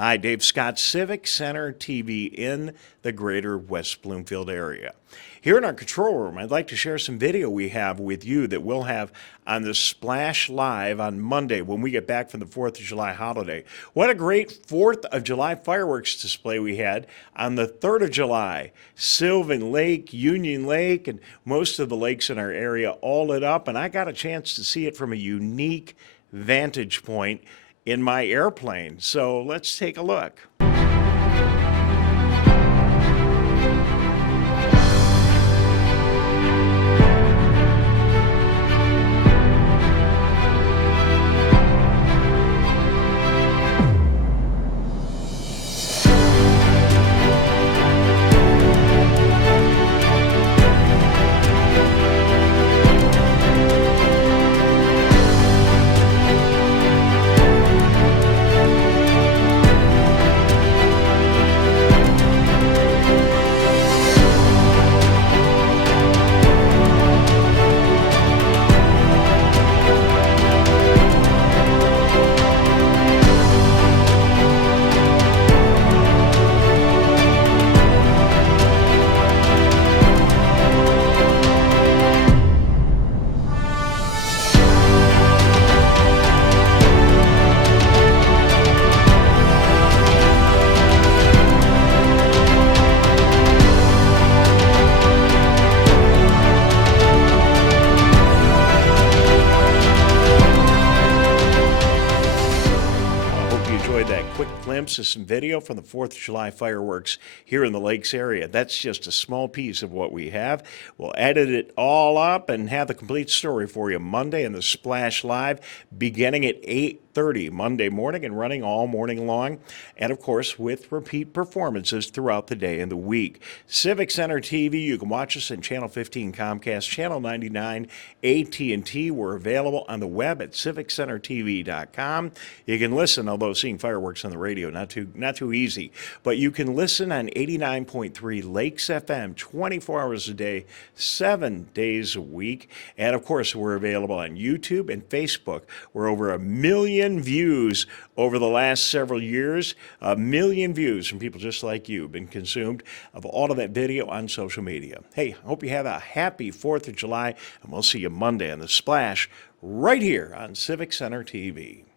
Hi, Dave Scott, Civic Center TV in the greater West Bloomfield area. Here in our control room, I'd like to share some video we have with you that we'll have on the Splash Live on Monday when we get back from the 4th of July holiday. What a great 4th of July fireworks display we had on the 3rd of July. Sylvan Lake, Union Lake, and most of the lakes in our area all lit up, and I got a chance to see it from a unique vantage point in my airplane. So let's take a look. That quick glimpse of some video from the 4th of July fireworks here in the Lakes area. That's just a small piece of what we have. We'll edit it all up and have the complete story for you Monday in the Splash Live, beginning at 8:30 Monday morning and running all morning long, and of course with repeat performances throughout the day and the week. Civic Center TV, you can watch us on Channel 15 Comcast, Channel 99 AT&T. We're available on the web at civiccentertv.com. You can listen, although seeing fireworks on the radio not too easy, but you can listen on 89.3 Lakes FM 24 hours a day, 7 days a week. And of course, we're available on YouTube and Facebook. We're over 1 million views over the last several years. 1 million views from people just like you have been consumed of all of that video on social media. Hey, I hope you have a happy 4th of July, and we'll see you Monday on The Splash right here on Civic Center TV.